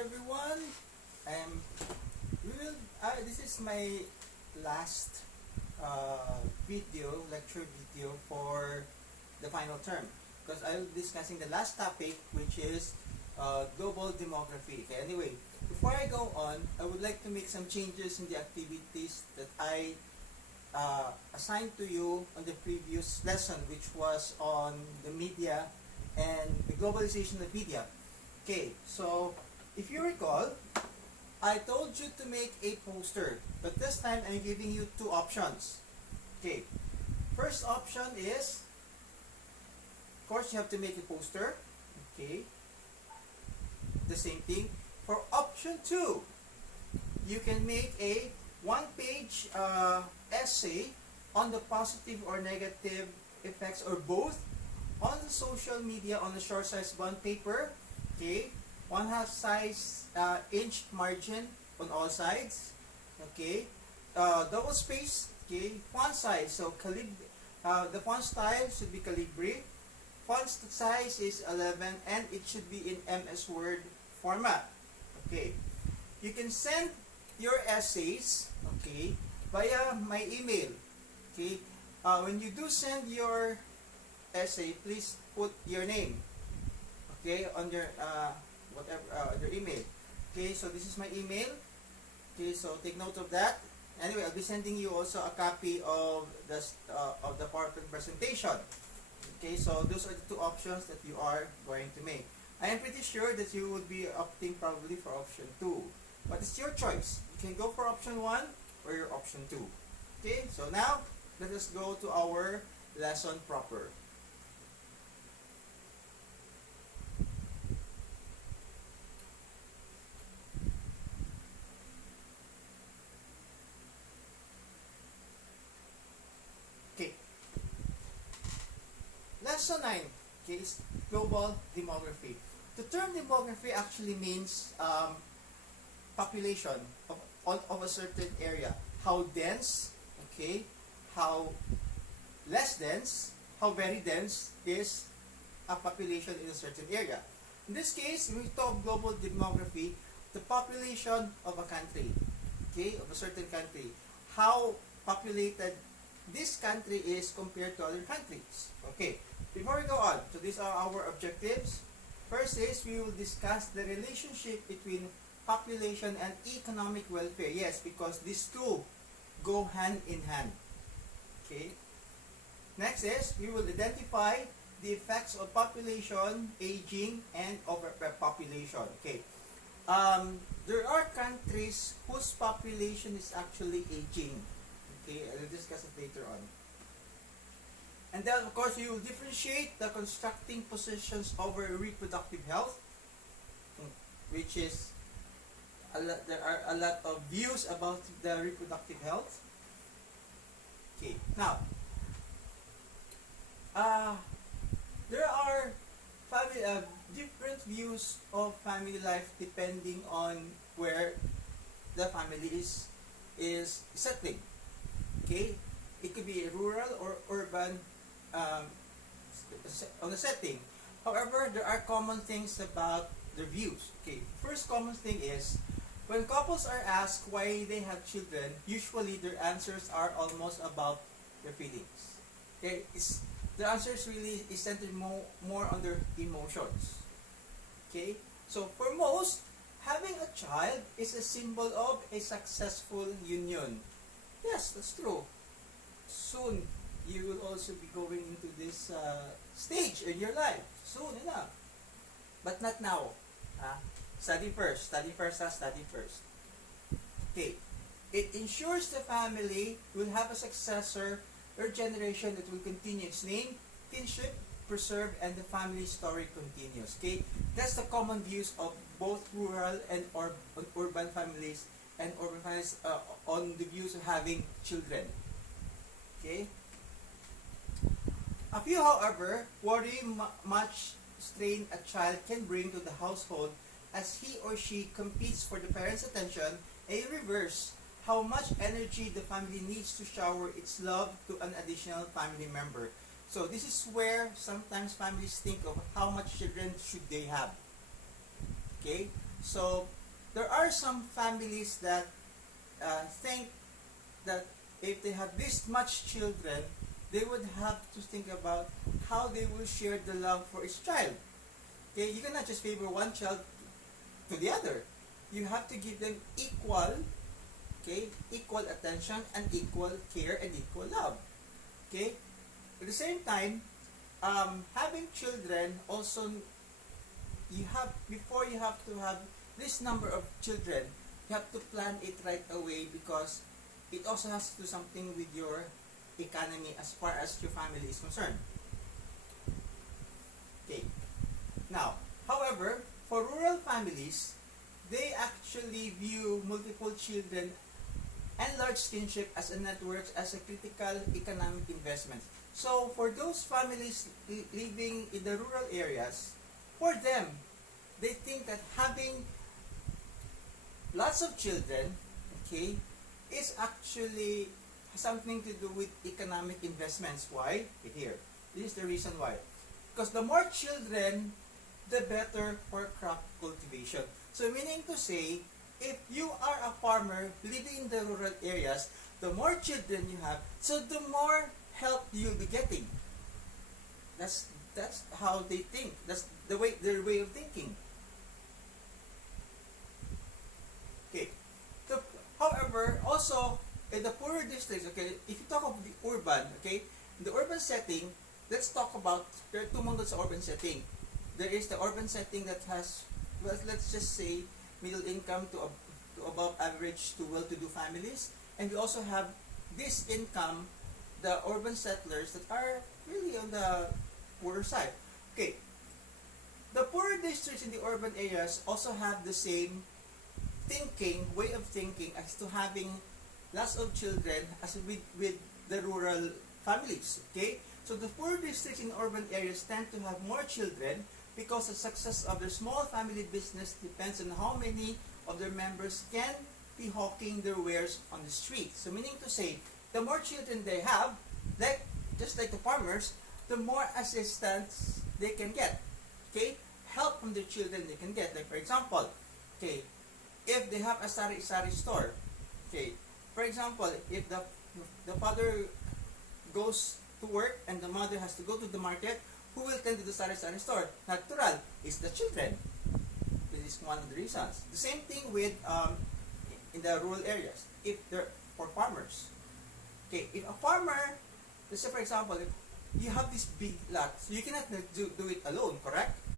everyone. Um, this is my last lecture video for the final term, because I'll be discussing the last topic, which is global demography. Okay, anyway, before I go on, I would like to make some changes in the activities that I assigned to you on the previous lesson, which was on the media and the globalization of media. Okay, so if you recall, I told you to make a poster, but this time I'm giving you two options. Okay, first option is, of course, you have to make a poster. Okay, the same thing. For option 2, you can make a one-page essay on the positive or negative effects, or both, on the social media on a short size bond paper. Okay, 1/2 size inch margin on all sides. Okay, double space. Okay, font size. So the font style should be Calibri. Font size is 11, and it should be in MS Word format. Okay, you can send your essays, okay, via my email. Okay, when you do send your essay, please put your name, okay, on your your email. Okay, so this is my email. Okay, so take note of that. Anyway, I'll be sending you also a copy of the PowerPoint presentation. Okay, so those are the two options that you are going to make. I am pretty sure that you would be opting probably for option 2, but it's your choice. You can go for option 1 or your option 2. Okay, so now let us go to our lesson proper. Okay, lesson 9, okay, is global demography. The term demography actually means population of a certain area. How dense, okay, how less dense, how very dense is a population in a certain area. In this case, when we talk global demography, the population of a country, okay, of a certain country, how populated this country is compared to other countries. Okay, before we go on, so these are our objectives. First is, we will discuss the relationship between population and economic welfare. Yes, because these two go hand in hand. Okay. Next is, we will identify the effects of population, aging, and overpopulation. Okay. There are countries whose population is actually aging. Okay, I'll discuss it later on. And then, of course, you will differentiate the constructing positions over reproductive health, which is there are a lot of views about the reproductive health. Okay, now, there are different views of family life depending on where the family is settling. Okay, it could be rural or urban on the setting. However, there are common things about their views. Okay, first common thing is, when couples are asked why they have children, usually their answers are almost about their feelings. Okay, the answers really is centered more on their emotions. Okay, so for most, having a child is a symbol of a successful union. Yes, that's true. Soon, you will also be going into this stage in your life. Soon enough. But not now. Study first. Study first. Study first. Okay. It ensures the family will have a successor or generation that will continue its name, kinship, preserve, and the family story continues. Okay. That's the common views of both rural and urban families, and urban families on the views of having children. Okay. A few, however, worry much strain a child can bring to the household as he or she competes for the parents' attention, and in reverse, how much energy the family needs to shower its love to an additional family member. So this is where sometimes families think of how much children should they have. Okay? So there are some families that think that if they have this much children, they would have to think about how they will share the love for each child. Okay, you cannot just favor one child to the other. You have to give them equal, okay, equal attention and equal care and equal love. Okay, at the same time, having children also, you have, before you have to have this number of children, you have to plan it right away, because it also has to do something with your economy as far as your family is concerned. Okay. Now, however, for rural families, they actually view multiple children and large kinship as a network as a critical economic investment. So for those families living in the rural areas, for them, they think that having lots of children, okay, is actually something to do with economic investments. Why? Here. This is the reason why. Because the more children, the better for crop cultivation. So meaning to say, if you are a farmer living in the rural areas, the more children you have, so the more help you'll be getting. That's how they think. That's their way of thinking. Okay. So, however, also in the poorer districts, okay, if you talk of the urban, okay, in the urban setting, let's talk about, there are two models of urban setting. There is the urban setting that has, well, let's just say, middle income to above average to well-to-do families, and we also have this income, the urban settlers that are really on the poorer side. Okay, the poorer districts in the urban areas also have the same way of thinking as to having lots of children as with the rural families. Okay, so the poorer districts in urban areas tend to have more children because the success of their small family business depends on how many of their members can be hawking their wares on the street. So meaning to say, the more children they have, like just like the farmers, the more assistance they can get. Okay, help from the children they can get. Like for example, okay, if they have a sari-sari store, okay, for example, if the father goes to work and the mother has to go to the market, who will tend to the sari-sari store? Natural, is the children. This is one of the reasons. The same thing with in the rural areas. If they're for farmers, okay, if a farmer, let's say for example, if you have this big lot, so you cannot do it alone, correct?